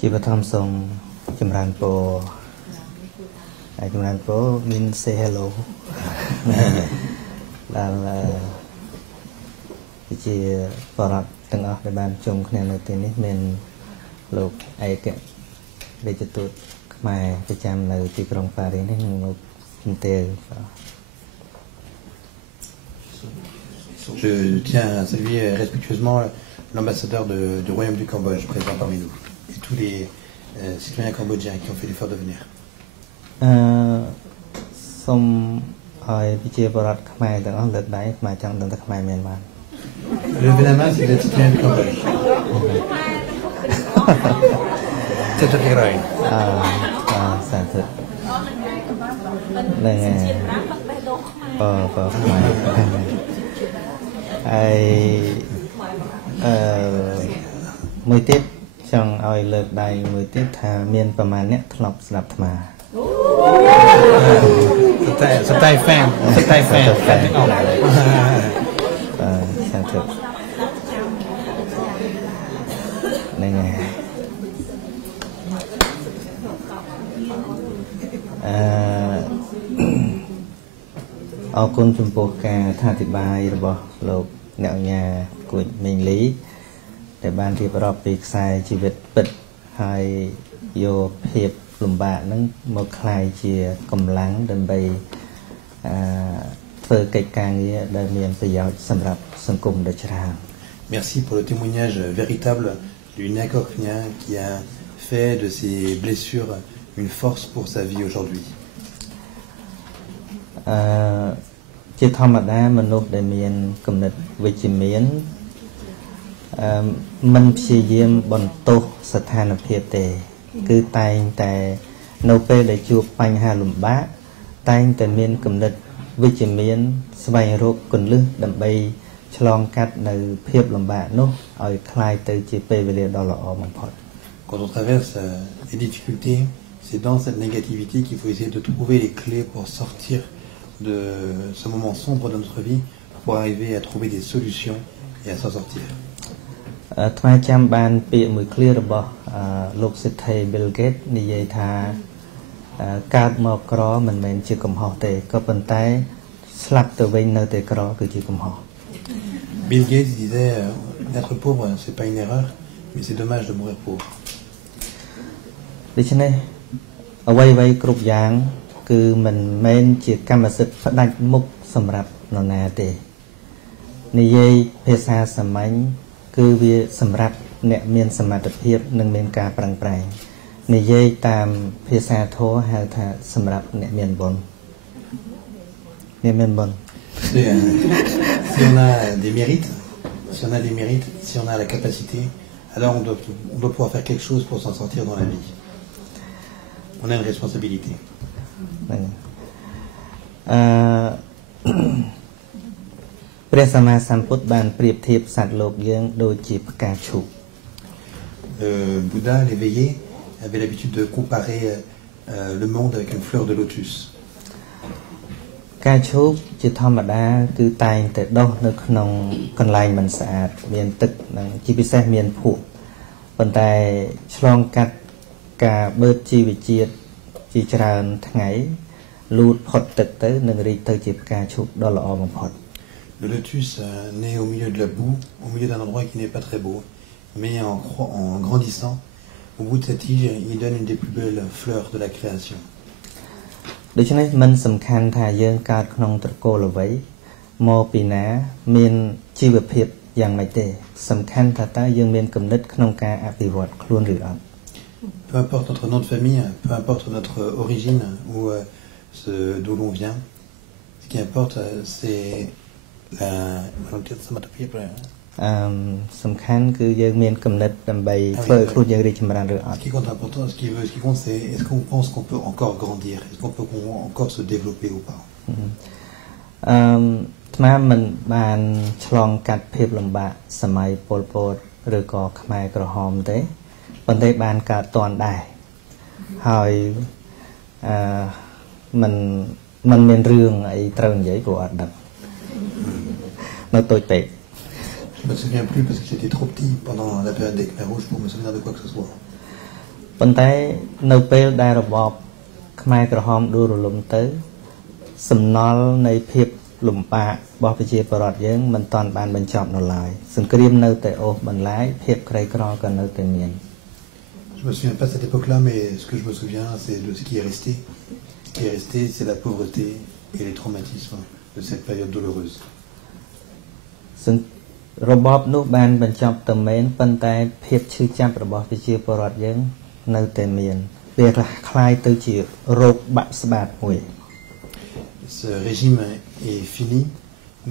Chỉ có tham song chấm ran po, chấm ran po mean say hello. Là chỉ bảo rằng từng ở địa bàn chung này là tiền này mình lục ai kệ để cho tụt mà cái chăm là chỉ trong Paris này một tiền. Je tiens à saluer respectueusement l'ambassadeur du Royaume du Cambodge présent parmi nous et tous les citoyens cambodgiens qui ont fait l'effort de venir. Levez la main si vous êtes citoyen du Cambodge. C'est tout grave. Ça fait. Mười tiết trong oi lợt đầy mười tiết thà miềnประมาณ nét lọc sập mà style fan sang thực này nèคุณจุมโปกาท่าติบายระบบโลกแนวญากุญมิงลีแต่บ้านที่ประกอบปีกสายชีวิตปิดให้โยเพียบลมบะนั้นมาคลายเชียกำลังเดินไปเพื่อกิจการนี้ได้มีประโยชน์สำหรับสังคมโดยเฉพาะ Merci pour le témoignage véritable du Nakoknien qui a fait de ses blessures une force pour sa vie aujourd'hui. ជាធម្មតាមនុស្សដែលមានគំនិតវិជ្ជមានមិនព្យាយាមបន្ទោសស្ថានភាពទេគឺតែងតែនៅពេលដែលជួបបញ្ហាលំបាកតែងតែមានគំនិតវិជ្ជមានស្វែងរកគន្លឹះដើម្បីឆ្លងកាត់នៅភាពលំបាកនោះឲ្យคล้ายទៅជាពេលវេលាដ៏ល្អបំផុត Quand on traverse les difficultés, c'est dans cette négativité qu'il faut essayer de trouver les clés pour sortir de ce moment sombre de notre vie pour arriver à trouver des solutions et à s'en sortir. ថ្មចាំបានពាក្យមួយឃ្លារបស់លោកសិទ្ធិ Bill Gates និយាយថាកើតមកក្រមិនមែនជាកំហុសទេក៏ប៉ុន្តែស្លាប់ទៅវិញនៅតែក្រគឺជាកំហុស Bill Gates disait être pauvre c'est pas une erreur mais c'est dommage de mourir pauvre. ដូច្នេះអ្វីៗគ្រប់យ៉ាងគឺមិនមែនជាកម្មសិទ្ធិផ្ដាច់មុខសម្រាប់នរណាទេនិយាយភាសាសាមញ្ញគឺវាសម្រាប់អ្នកមានសមត្ថភាពនិងមានការប្រឹងប្រែងនិយាយតាមភាសាធម៌ហៅថាសម្រាប់អ្នកមានបុណ្យអ្នកមានបុណ្យ Si on a des mérites si on a la capacité alors on doit pouvoir faire quelque chose pour s'en sortir dans la vie on a une responsabilitéព្រះសម្មាសម្ពុទ្ធបានប្រៀបធៀបសត្វលោកយើងដូចជាផ្កាឈូក Bouddha l'éveillé avait l'habitude de comparer le monde avec une fleur de lotus ផ្កាឈូកជាធម្មតាគឺតែងតែដុះនៅក្នុងកន្លែងមិនស្អាតមានទឹកនិងជាពិសេសមានភក់ប៉ុន្តែឆ្លងកាត់ការបឺតជីវជាតិជាច្រើនថ្ងៃលូតផុតទឹកទៅនឹងរីកទៅជាផ្កាឈូកដ៏ល្អបំផុត Le lotus naît au milieu de la boue, au milieu d'un endroit qui n'est pas très beau, mais en grandissant, au bout de sa tige, il donne une des plus belles fleurs de la création. ដូច្នេះមិនសំខាន់ថាយើងកើតក្នុងត្រកូលអ្វីមកពីណាមានជីវភាពយ៉ាងម៉េចទេសំខាន់ថាតើយើងមានគំនិតក្នុងការអភិវឌ្ឍខ្លួនឬអត់ Peu importe notre nom de famille, peu importe notre origine ou d'où l'on vient, ce qui importe c'est laសំខាន់គឺយើងមានគំនិតដើម្បីធ្វើខ្លួនយើងរីកចម្រើនឬអត់ Ce qui compte important ce qui compte c'est est-ce qu'on pense qu'on peut encore grandir est-ce qu'on peut encore se développer ou pas ថ្មមិនបានឆ្លងកាត់ភាពលំបាកសម័យប៉ុលពតឬក៏ខ្មែរក្រហមទេប៉ុន្តែបានកើតតន់ដែរហើយមិនមានរឿងអីត្រូវនិយាយព្រោះអត់ដឹងនៅតូចពេក Je me souviens plus parce que j'étais trop petit pendant la période des Khmers rouges pour me souvenir de quoi que ce soit. ប៉ុន្តែនៅពេលដែលរបបខ្មែរក្រហមដួលរលំទៅសំណល់នៃភាពលំបាករបស់ប្រជាពលរដ្ឋយើងមិនតាន់បានបញ្ចប់នៅឡើយសង្គ្រាមនៅតែអូសបន្លាយភាពក្រីក្រក៏នៅតែមាន Je me souviens pas de cette époque-là, mais ce que je me souviens, c'est de ce qui est resté. Ce qui est resté, c'est la pauvreté et les traumatismes de cette période douloureuse. របបនោះបានបញ្ចប់ទៅមែនប៉ុន្តែភាពឈឺចាប់របស់ប្រជាពលរដ្ឋយើងនៅតែមានវាคล้ายទៅជារោគបាក់ស្បាតមួយ Ce régime est fini,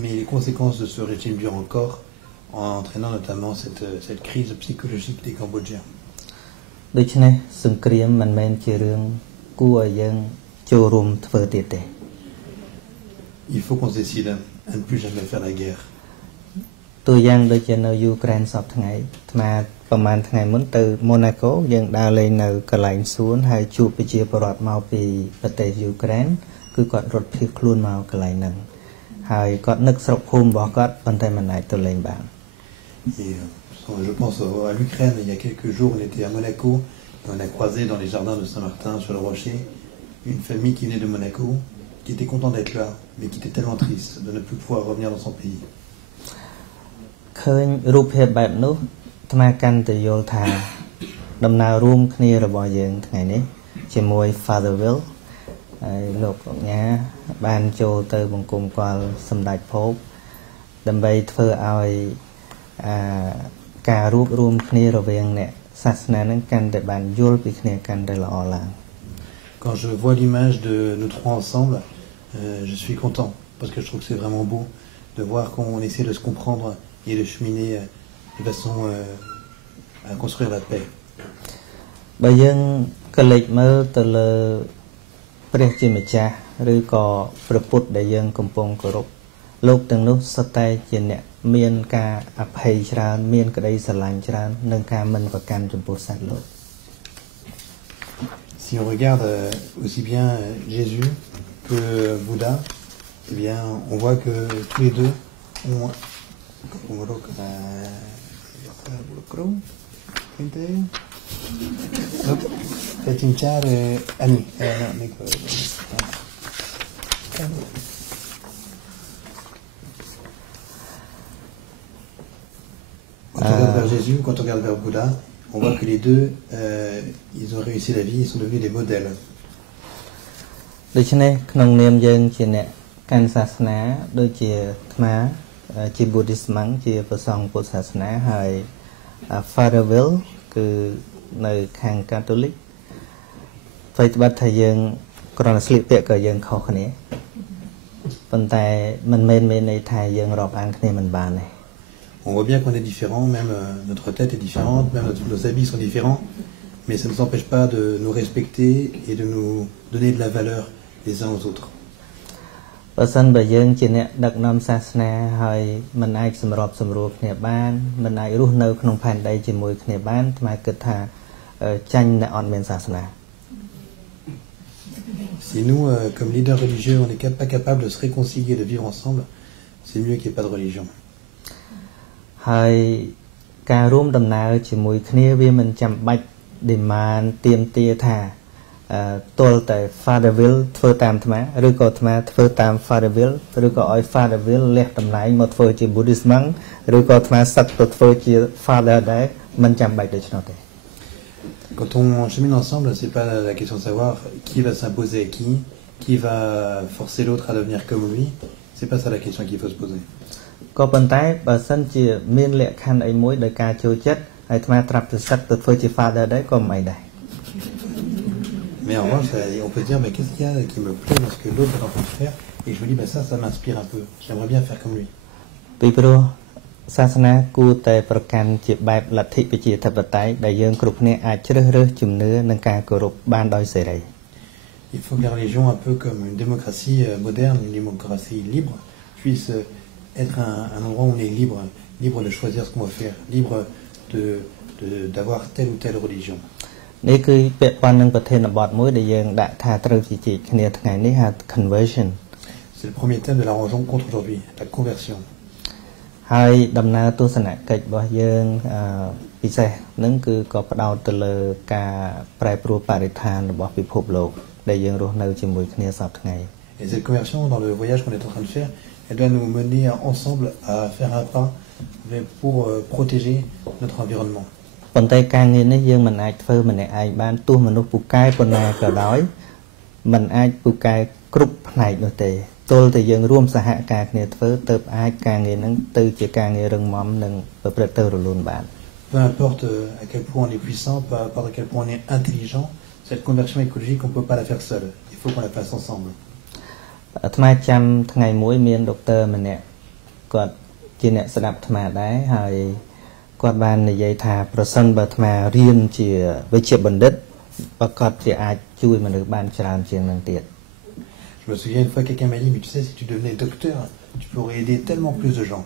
mais les conséquences de ce régime durent encore, en entraînant notamment cette crise psychologique des Cambodgiens. ដូច្នេះសង្គ្រាមមិនមែនជារឿងគួរឲ្យយើងចូលរួមធ្វើទៀតទេ Il faut qu'on se décide à ne plus jamais faire la guerre. តួយ៉ាងដូចជានៅយូក្រែនសពថ្ងៃអាត្មាប្រហែលថ្ងៃមុនទៅម៉ូណាកូយើងដើរលេងនៅកន្លែងសួនហើយជួបប្រជាពលរដ្ឋមកពីប្រទេសយូក្រែនគឺគាត់រត់ភៀសខ្លួនមកកន្លែងហ្នឹងហើយគាត់នឹកស្រុកភូមិរបស់គាត់ប៉ុន្តែមិនអាចទៅលេងបាន Je pense à l'Ukraine, il y a quelques jours, on était à Monaco et on a croisé dans les jardins de Saint-Martin sur le Rocher une famille qui venait de Monaco, qui était contente d'être là, mais qui était tellement triste de ne plus pouvoir revenir dans son pays. ឃើញរូបភាពបែបនោះអាត្មាកាន់តែយល់ថាដំណើររួមគ្នារបស់យើងថ្ងៃនេះជាមួយ Father Will ហើយលោកកញ្ញាបានចូលទៅបង្គំគាល់សម្ដេចភពដើម្បីធ្វើឲ្យការរួបរวมគ្នារវាងអ្នកសាសនានឹងកាន់តែបានយល់ពីគ្នាកាន់តែល្អឡើង Quand je vois l'image de nous trois ensemble, je suis content parce que je trouve que c'est vraiment beau de voir qu'on essaie de se comprendre et de cheminer de façon à construire la paix. បើយើងកលេចមើលទៅលើព្រះជាម្ចាស់ឬក៏ព្រះពុទ្ធដែលយើងកំពុងគោរពលោកទាំងនោះសុទ្ធតែជាអ្នកមានការអភ័យច្រើនមានក្តីស្រឡាញ់ច្រើននិងការមិនប្រកាន់ចំពោះសត្វលោក Si on regarde aussi bien Jésus que Bouddha, eh bien on voit que tous les deux ont c'est une chère amie. Quand on regarde vers Jésus, quand on regarde vers Bouddha, on voit que les deux, ils ont réussi la vie, ils sont devenus des modèles. ដូច្នេះក្នុងនាមយើងជាអ្នកកាន់សាសនាដូចជាអាត្មាជា Buddhist monk ជាព្រះសង្ឃពុទ្ធសាសនាហើយ Father Will គឺនៅខាង Catholic អ្វីត្បិតថាយើងគ្រាន់តែស្លៀកពាក់ក៏យើងខុសគ្នាប៉ុន្តែមិនមែនមានន័យថាយើងរាប់អានគ្នាមិនបានទេ On voit bien qu'on est différents, même notre tête est différente, même nos habits sont différents, mais ça ne nous empêche pas de nous respecter et de nous donner de la valeur les uns aux autres. បើសិនបើយើងជាអ្នកដឹកនាំសាសនាហើយមិនអាចសម្របសម្រួលគ្នាបានមិនអាចរស់នៅក្នុងផែនដីជាមួយគ្នាបានអាត្មាគិតថាចាញ់អ្នកអត់មានសាសនា Si nous, comme leaders religieux, on n'est pas capable de se réconcilier, de vivre ensemble, c'est mieux qu'il n'y ait pas de religion. ហើយការរួមដំណើរជាមួយគ្នាវាមិនចាំបាច់ demand ទាមទារថាទល់តែ Father Will ធ្វើតាមអាត្មាឬក៏អាត្មាធ្វើតាម Father Will ឬក៏ឲ្យ Father Will លះតម្លៃមកធ្វើជា Buddhist monk ឬក៏អាត្មាសឹកទៅធ្វើជា Father ដែរមិនចាំបាច់ដូច្នោះទេ Quand on chemine ensemble, c'est pas la question de savoir qui va s'imposer à qui va forcer l'autre à devenir comme lui. C'est pas ça la question qu'il faut se poser. ក៏ប៉ុន្តែបើសិនជាមានលក្ខខណ្ឌអីមួយដោយការចូលចិត្តហើយអាត្មាត្រាប់ទៅសឹកទៅធ្វើជា Father ដែរក៏មិនអីដែរ Mais en revanche, on peut se dire, mais qu'est-ce qu'il y a qui me plaît dans ce que l'autre est en train de faire? Et je me dis, ça m'inspire un peu. J'aimerais bien faire comme lui. ពីព្រោះសាសនាគួរតែប្រកាន់ជាបែបលទ្ធិប្រជាធិបតេយ្យដែលយើងគ្រប់គ្នាអាចជ្រើសរើសជំនឿនិងការគោរពបានដោយសេរី Il faut que la religion, un peu comme une démocratie moderne, une démocratie libre, puisse être un endroit où on est libre de choisir ce qu'on va faire, libre d'avoir telle ou telle religion. នេះគឺពាក់ព័ន្ធនឹងប្រធានបទមួយដែលយើងដាក់ថាត្រូវជជែកគ្នាថ្ងៃនេះហៅ conversion. C'est le premier thème de la rencontre aujourd'hui, la conversion. ហើយដំណើរទស្សនកិច្ចរបស់យើង ពិសេសហ្នឹងគឺក៏ផ្ដោតទៅលើការប្រែប្រួលបរិស្ថានរបស់ពិភពលោកដែលយើងរស់នៅជាមួយគ្នាសពថ្ងៃ Et cette conversion dans le voyage qu'on est en train de faire, elle doit nous mener ensemble à faire un pas pour protéger notre environnement. ប៉ុន្តែការងារនេះយើងមិនអាចធ្វើម្នាក់ឯងបានទោះមនុស្សពូកែប៉ុណ្ណាក៏ដោយមិនអាចពូកែគ្រប់ផ្នែកនោះទេទល់តែយើងរួមសហការគ្នាធ្វើទៅអាចការងារហ្នឹងទៅជាការងាររឹងមាំនិងប្រព្រឹត្តទៅរលូនបាន Peu importe à quel point on est puissant, peu importe à quel point on est intelligent, cette conversion écologique, on ne peut pas la faire seul. Il faut qu'on la fasse ensemble. អាត្មាចាំថ្ងៃមួយមានដុកទ័រម្នាក់គាត់ជាអ្នកស្ដាប់អាត្មាដែរហើយគាត់បាននិយាយថាប្រសិនបើអាត្មារៀនជាវិជ្ជបណ្ឌិតប្រកាសជាអាចជួយមនុស្សបានច្រើនជាងនឹងទៀត Je me souviens une fois quelqu'un m'a dit mais tu sais si tu devenais docteur, tu pourrais aider tellement plus de gens.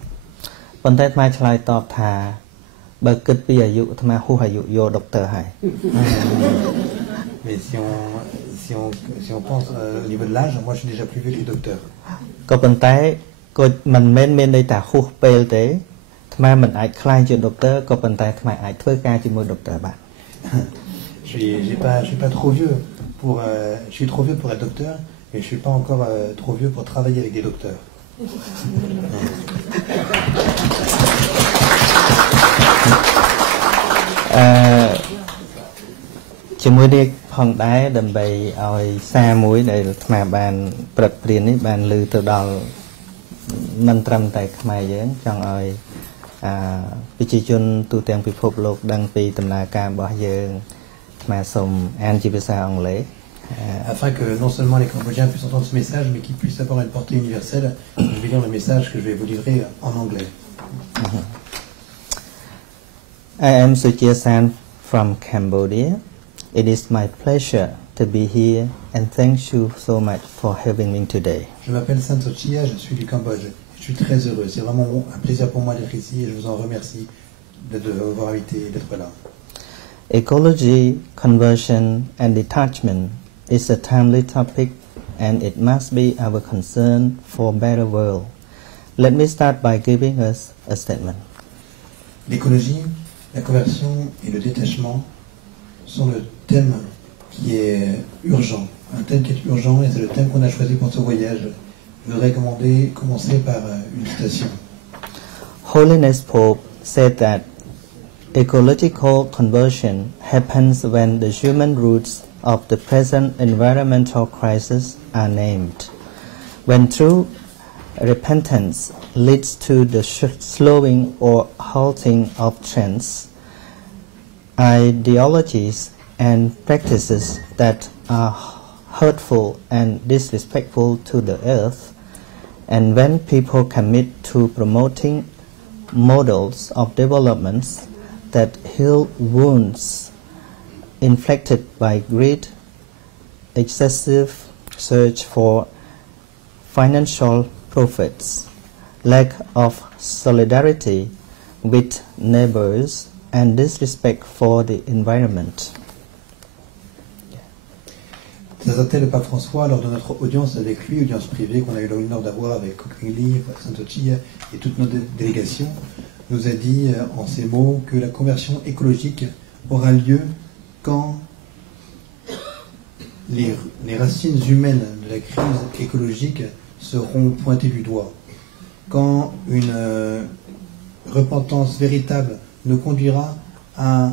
ប៉ុន្តែអាត្មាឆ្លើយតបថាបើគិតពីអាយុអាត្មាហួសអាយុយកដុកទ័រហើយ Mais si on pense au niveau de l'âge, moi je suis déjà plus vieux que les docteurs. ក៏ប៉ុន្តែក៏មិនមែនមានន័យថាហួសពេលទេអាត្មាមិនអាចខ្លាយជាដុកទ័រក៏ប៉ុន្តែអាត្មាអាចធ្វើការជាមួយដុកទ័របាន Je suis pas trop vieux pour je suis trop vieux pour être docteur, mais je suis pas encore trop vieux pour travailler avec des docteurs. ជាមួយនេះផងដែរដើម្បីឲ្យសារមួយដែលអាត្មាបានព្រឹកព្រាននេះបានលើទៅដល់មិនត្រឹមតែខ្មែរយើងចង់ឲ្យប្រជាជនទូទាំងពិភពលោកដឹងពីដំណើរការរបស់យើងអាត្មាសូមអានជាភាសាអង់គ្លេស Afin que non seulement les Cambodgiens puissent entendre ce message, mais qu'ils puissent avoir une portée universelle, je vais lire le message que je vais vous livrer en anglais. I am Suchia-san from Cambodia. It is my pleasure to be here and thank you so much for having me today. Je m'appelle San Sochia, je suis du Cambodge. Je suis très heureux. C'est vraiment un plaisir pour moi d'être ici et je vous en remercie de m'avoir invité et d'être là. Ecology, conversion and detachment is a timely topic and it must be our concern for a better world. Let me start by giving us a statement. L'écologie, la conversion et le détachement sont le thème qui est urgent. Un thème qui est urgent et c'est le thème qu'on a choisi pour ce voyage. Je voudrais commencer par une citation. Holiness Pope said that ecological conversion happens when the human roots of the present environmental crisis are named. When true repentance leads to the slowing or halting of trends, ideologies and practices that are hurtful and disrespectful to the earth, and when people commit to promoting models of developments that heal wounds inflicted by greed, excessive search for financial profits, lack of solidarity with neighbors, and disrespect for the environment. Ça s'appelait le pape François lors de notre audience avec lui, audience privée qu'on a eu l'honneur d'avoir avec Kokmili, Saint Sochia et toute notre délégation, nous a dit en ces mots que la conversion écologique aura lieu quand les racines humaines de la crise écologique seront pointées du doigt, quand une repentance véritable nous conduira à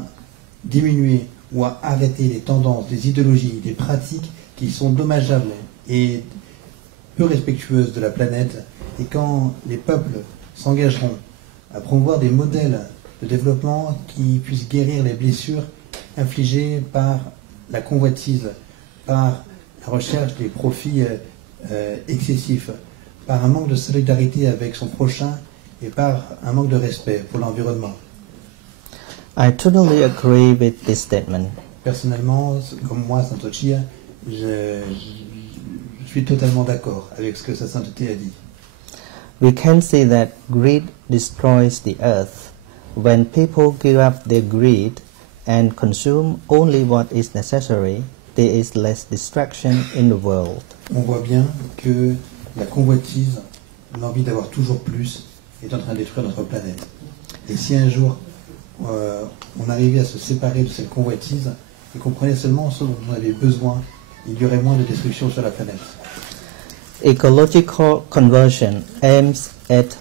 diminuer ou à arrêter les tendances, des idéologies, des pratiques qui sont dommageables et peu respectueuses de la planète, et quand les peuples s'engageront à promouvoir des modèles de développement qui puissent guérir les blessures infligées par la convoitise, par la recherche des profits excessifs, par un manque de solidarité avec son prochain et par un manque de respect pour l'environnement. I totally agree with this statement. Personnellement, comme moi, Saint Sochia, je suis totalement d'accord avec ce que sa sainteté a dit. We can see that greed destroys the earth. When people give up their greed and consume only what is necessary, there is less destruction in the world. On voit bien que la convoitise, l'envie d'avoir toujours plus, est en train de détruire notre planète. Et si un jour on arrivait à se séparer de cette convoitise et qu'on prenait seulement ce dont on avait besoin, il y aurait moins de destruction sur la planète. Ecological conversion aims at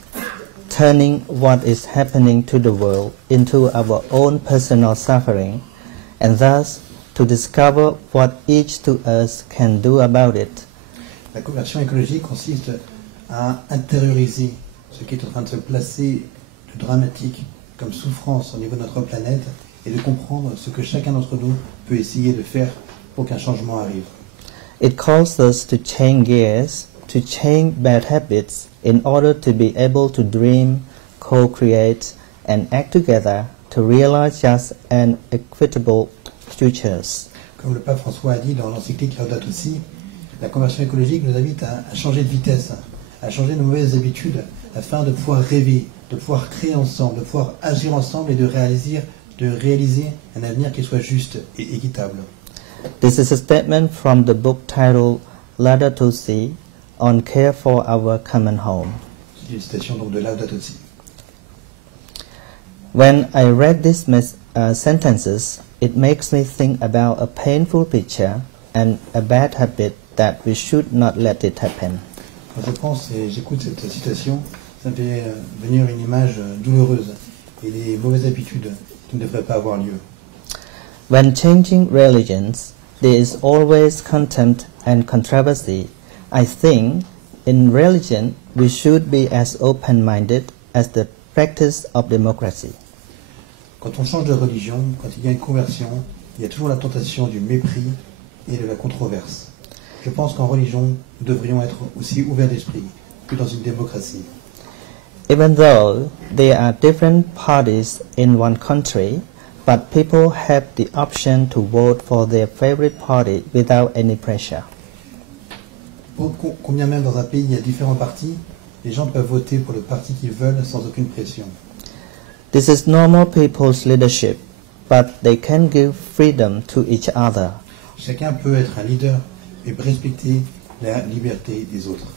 turning what is happening to the world into our own personal suffering, and thus to discover what each to us can do about it. La conversion écologique consiste à intérioriser ce qui est en train de se placer de dramatique comme souffrance au niveau de notre planète et de comprendre ce que chacun d'entre nous peut essayer de faire pour qu'un changement arrive. It calls us to change gears, to change bad habits in order to be able to dream, co-create, and act together to realize just and equitable futures. Comme le pape François a dit dans l'encyclique Laudato Si, la conversion écologique nous invite à changer de vitesse, à changer nos mauvaises habitudes afin de pouvoir rêver, de pouvoir créer ensemble, de pouvoir agir ensemble et de réaliser un avenir qui soit juste et équitable. This is a statement from the book titled Laudato Si on care for our common home. C'est une citation donc de Laudato Si. When I read these sentences, it makes me think about a painful picture and a bad habit that we should not let it happen. Quand je pense et j'écoute cette citation, ça me fait venir une image douloureuse et des mauvaises habitudes qui ne devraient pas avoir lieu. When changing religions, there is always contempt and controversy. I think in religion we should be as open-minded as the practice of democracy. Quand on change de religion, quand il y a une conversion, il y a toujours la tentation du mépris et de la controverse. Je pense qu'en religion, nous devrions être aussi ouverts d'esprit que dans une démocratie. Even though there are different parties in one country, but people have the option to vote for their favorite party without any pressure. Combien même dans un pays il y a différents partis, les gens peuvent voter pour le parti qu'ils veulent sans aucune pression. This is normal people's leadership, but they can give freedom to each other. Chacun peut être un leader et respecter la liberté des autres.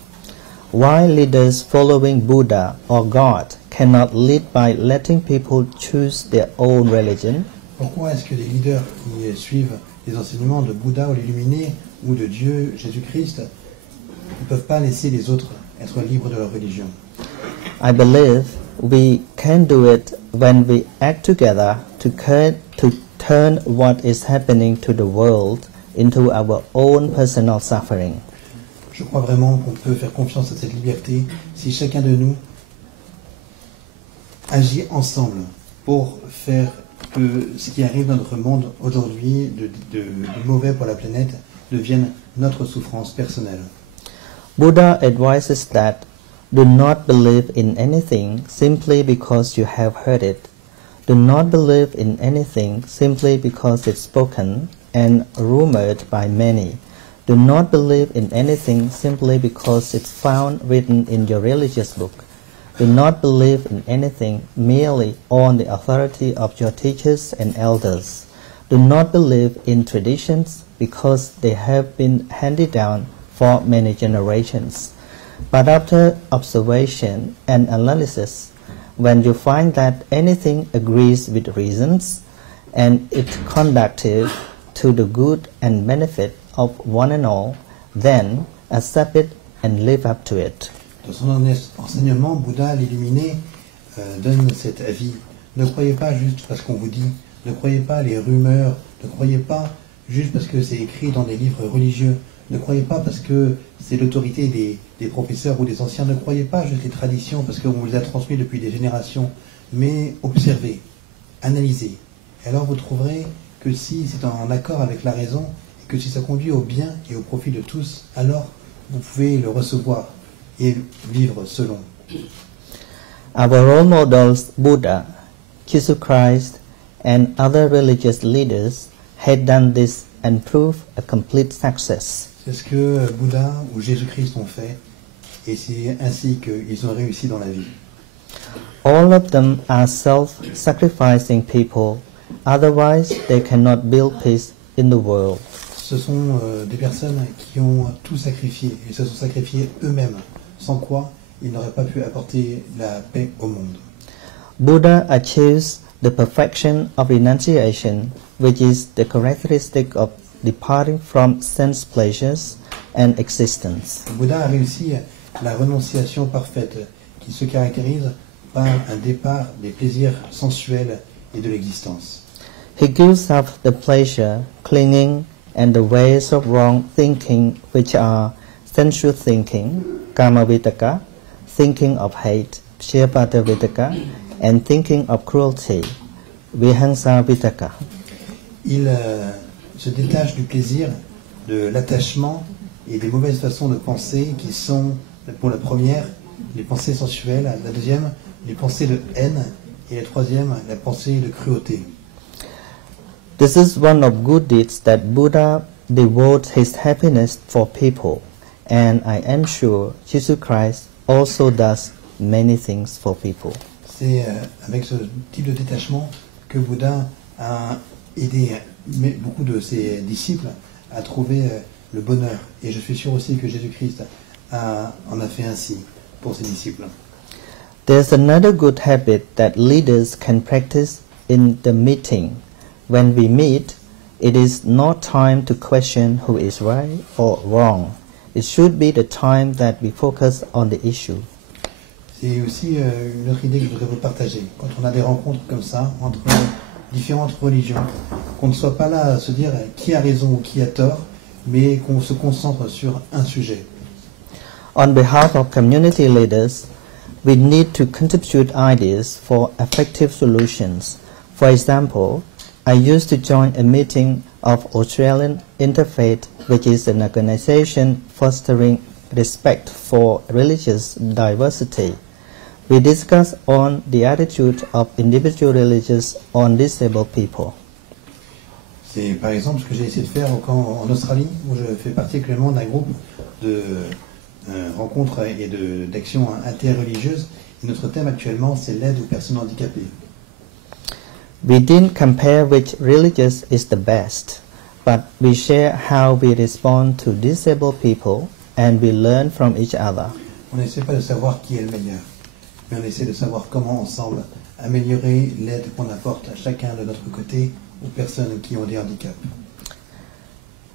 Why leaders following Buddha or God cannot lead by letting people choose their own religion? Pourquoi est-ce que les leaders qui suivent les enseignements de Bouddha ou l'illuminé ou de Dieu, Jésus-Christ, ne peuvent pas laisser les autres être libres de leur religion? I believe we can do it when we act together to turn what is happening to the world into our own personal suffering. Je crois vraiment qu'on peut faire confiance à cette liberté si chacun de nous agit ensemble pour faire que ce qui arrive dans notre monde aujourd'hui, de mauvais pour la planète, devienne notre souffrance personnelle. Buddha advises that do not believe in anything simply because you have heard it. Do not believe in anything simply because it's spoken and rumored by many. Do not believe in anything simply because it's found written in your religious book. Do not believe in anything merely on the authority of your teachers and elders. Do not believe in traditions because they have been handed down for many generations. But after observation and analysis, when you find that anything agrees with reasons and it's conducive to the good and benefit of one and all, then accept it and live up to it. Dans son enseignement, Bouddha, l'illuminé, donne cet avis. Ne croyez pas juste parce qu'on vous dit, ne croyez pas les rumeurs, ne croyez pas juste parce que c'est écrit dans des livres religieux, ne croyez pas parce que c'est l'autorité des professeurs ou des anciens, ne croyez pas juste les traditions parce qu'on vous les a transmises depuis des générations, mais observez, analysez. Et alors vous trouverez que si c'est en accord avec la raison, et que si ça conduit au bien et au profit de tous, alors vous pouvez le recevoir et vivre selon. Our role models, Buddha, Jesus Christ, and other religious leaders had done this and proved a complete success. C'est ce que Bouddha ou Jésus-Christ ont fait, et c'est ainsi qu'ils ont réussi dans la vie. All of them are self-sacrificing people, otherwise they cannot build peace in the world. Ce sont des personnes qui ont tout sacrifié, ils se sont sacrifiés eux-mêmes, sans quoi ils n'auraient pas pu apporter la paix au monde. Buddha achieves the perfection of renunciation, which is the characteristic of departing from sense pleasures and existence. Le Bouddha a réussi la renonciation parfaite qui se caractérise par un départ des plaisirs sensuels et de l'existence. He gives up the pleasure, clinging, and the ways of wrong thinking, which are sensual thinking, kama vitaka, thinking of hate, pshiyapata vitaka, and thinking of cruelty, vihansa vitaka. Il se détache du plaisir, de l'attachement et des mauvaises façons de penser qui sont, pour la première, les pensées sensuelles, la deuxième, les pensées de haine, et la troisième, la pensée de cruauté. This is one of good deeds that Buddha devotes his happiness for people, and I am sure Jesus Christ also does many things for people. C'est avec ce type de détachement que Bouddha a aidé beaucoup de ses disciples à trouver le bonheur. Et je suis sûr aussi que Jésus-Christ en a fait ainsi pour ses disciples. There's another good habit that leaders can practice in the meeting. When we meet, it is not time to question who is right or wrong. It should be the time that we focus on the issue. C'est aussi une autre idée que je voudrais vous partager. Quand on a des rencontres comme ça, entre différentes religions, qu'on ne soit pas là à se dire qui a raison ou qui a tort, mais qu'on se concentre sur un sujet. On behalf of community leaders, we need to contribute ideas for effective solutions. For example, I used to join a meeting of Australian Interfaith, which is an organization fostering respect for religious diversity. We discussed on the attitude of individual religions on disabled people. C'est par exemple ce que j'ai essayé de faire en Australie, où je fais partie actuellement d'un groupe de rencontres et d'actions interreligieuses. Et notre thème actuellement, c'est l'aide aux personnes handicapées. We didn't compare which religion is the best, but we share how we respond to disabled people and we learn from each other. On n'essaie pas de savoir qui est le meilleur, mais on essaie de savoir comment ensemble améliorer l'aide qu'on apporte à chacun de notre côté aux personnes qui ont des handicaps.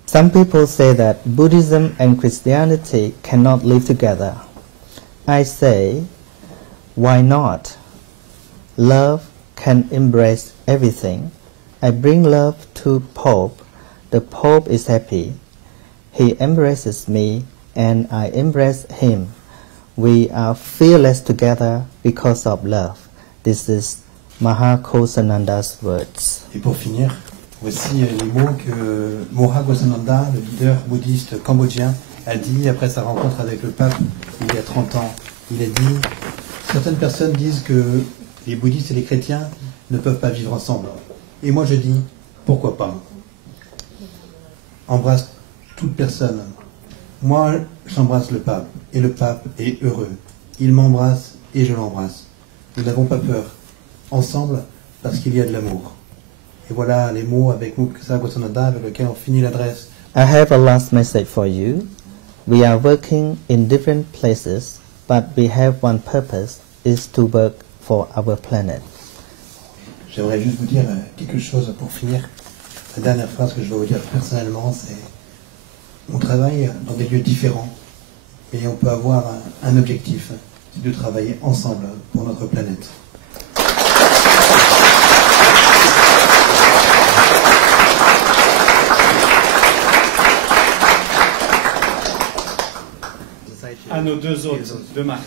Some people say that Buddhism and Christianity cannot live together. I say, why not? Love can embrace everything. I bring love to Pope. The Pope is happy. He embraces me and I embrace him. We are fearless together because of love. This is Mahakosananda's words. Et pour finir, voici les mots que Moha Ghosananda, le leader bouddhiste cambodgien, a dit après sa rencontre avec le pape il y a 30 ans. Il a dit « Certaines personnes disent que les bouddhistes et les chrétiens ne peuvent pas vivre ensemble. Et moi je dis « Pourquoi pas ?» Embrasse toute personne. Moi, j'embrasse le pape, et le pape est heureux. Il m'embrasse et je l'embrasse. Nous n'avons pas peur. Ensemble, parce qu'il y a de l'amour. Et voilà les mots avec Muksa Ghosananda avec lesquels on finit l'adresse. I have a last message for you. We are working in different places, but we have one purpose, is to work for our planet. J'aimerais juste vous dire quelque chose pour finir. La dernière phrase que je vais vous dire personnellement, c'est on travaille dans des lieux différents, mais on peut avoir un objectif, c'est de travailler ensemble pour notre planète. À nos deux autres, deux marques.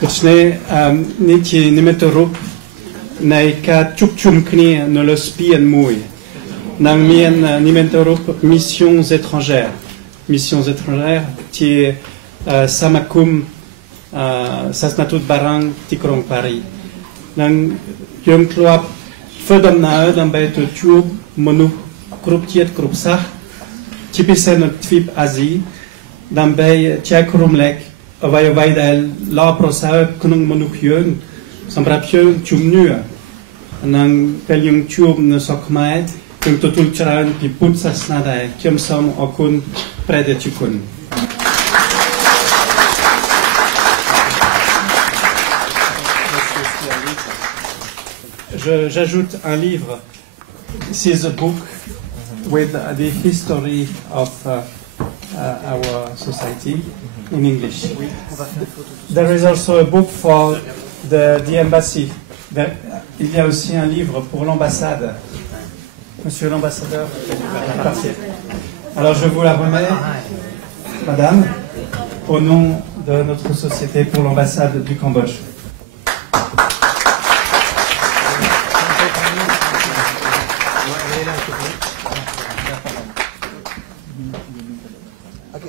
Dočne niti nimeterup naika chukchum kni ne le spien mouille. Nang mien nimeterup missions étrangères. Missions étrangères ti samakum sasnatut barang tikrong Paris. នឹងយើងធ្លាប់ធ្វើដំណើរដើម្បីទៅជួបមនុស្សគ្រប់ជាតិគ្រប់សាសជាពិសេសនៅទ្វីបអាស៊ីដើម្បីចែករំលែកអ្វីៗដែលល្អប្រសើរក្នុងមនុស្សយើងសម្រាប់យើងជំនឿនិងពេលយើងជួបនៅស្រុកខ្មែរយើងទទួលច្រើនពីពុទ្ធសាសនាដែរខ្ញុំសូមអរគុណព្រះតេជគុណ J'ajoute un livre. This is a book with the history of our society in English. There is also a book for the embassy. Il y a aussi un livre pour l'ambassade. Monsieur l'ambassadeur. Parfait. Alors je vous la remets, madame, au nom de notre société pour l'ambassade du Cambodge. Ok.